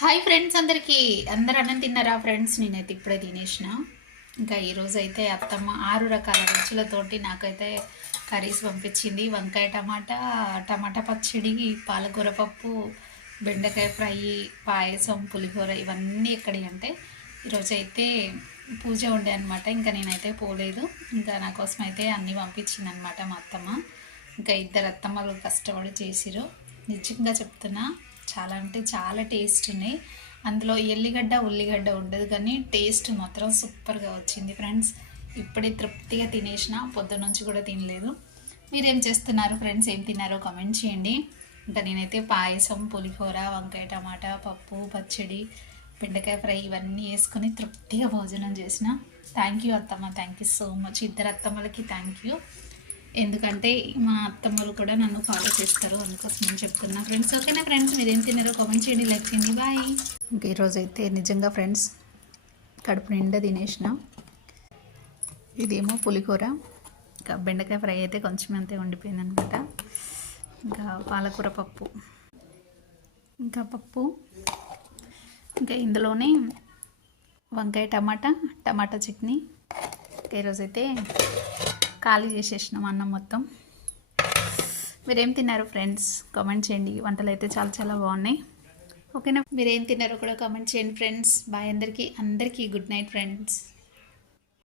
Hi friends, అందరూ అన్నం తిన్నారా ఫ్రెండ్స్? నేనైతే ఇప్పుడే తినేసిన. ఇంకా ఈరోజు అయితే అత్తమ్మ 6 రకాల రుచులతోటి నాకైతే కర్రీస్ పంపించింది. వంకాయ టమాటా, టమాటా పచ్చడి, పాలకూర పప్పు, బెండకాయ ఫ్రై, పాయసం, పులిహోర ఇవన్నీ ఎక్కడి అంటే ఈరోజు అయితే పూజ ఉండే అనమాట. ఇంకా నేనైతే పోలేదు. ఇంకా నా కోసం అయితే అన్నీ పంపించింది అనమాట మా అత్తమ్మ. ఇంకా ఇద్దరు అత్తమ్మలు కష్టపడి చేసిరు. నిజంగా చెప్తున్నా, చాలా అంటే చాలా టేస్ట్ ఉన్నాయి. అందులో ఎల్లిగడ్డ ఉల్లిగడ్డ ఉండదు, కానీ టేస్ట్ మాత్రం సూపర్గా వచ్చింది ఫ్రెండ్స్. ఇప్పుడే తృప్తిగా తినేసిన, పొద్దున్న నుంచి కూడా తినలేదు. మీరేం చేస్తున్నారు ఫ్రెండ్స్? ఏం తిన్నారో కామెంట్ చేయండి. ఇంకా నేనైతే పాయసం, పులిహోర, వంకాయ టమాటా, పప్పు, పచ్చడి, బెండకాయ ఫ్రై ఇవన్నీ వేసుకొని తృప్తిగా భోజనం చేసిన. థ్యాంక్ యూ అత్తమ్మ, థ్యాంక్ యూ సో మచ్. ఇద్దరు అత్తమ్మలకి థ్యాంక్ యూ. ఎందుకంటే మా అత్తమ్మలు కూడా నన్ను ఫాలో చేస్తారు, అందుకోసం నేను చెప్తున్నా ఫ్రెండ్స్. ఓకేనా ఫ్రెండ్స్? మీరు ఏం తిన్నారో కామెంట్ చేయండి, లైక్ చేయండి. బాయ్. ఇంకా ఈరోజు అయితే నిజంగా ఫ్రెండ్స్ కడుపు నిండా తినేసిన. ఇదేమో పులిహోర, ఇంకా బెండకాయ ఫ్రై అయితే కొంచెం అంతే ఉండిపోయింది అనమాట. ఇంకా పాలకూర పప్పు, ఇంకా పప్పు, ఇంకా ఇందులోనే వంకాయ టమాటా, టమాటా చట్నీ. ఈరోజైతే ఖాళీ చేసేసినాం అన్నం మొత్తం. మీరేం తిన్నారు ఫ్రెండ్స్? కామెంట్ చేయండి. వంటలు అయితే చాలా చాలా బాగున్నాయి. ఓకేనా? మీరేం తిన్నారో కూడా కామెంట్ చేయండి ఫ్రెండ్స్. బాయ్ అందరికీ గుడ్ నైట్ ఫ్రెండ్స్.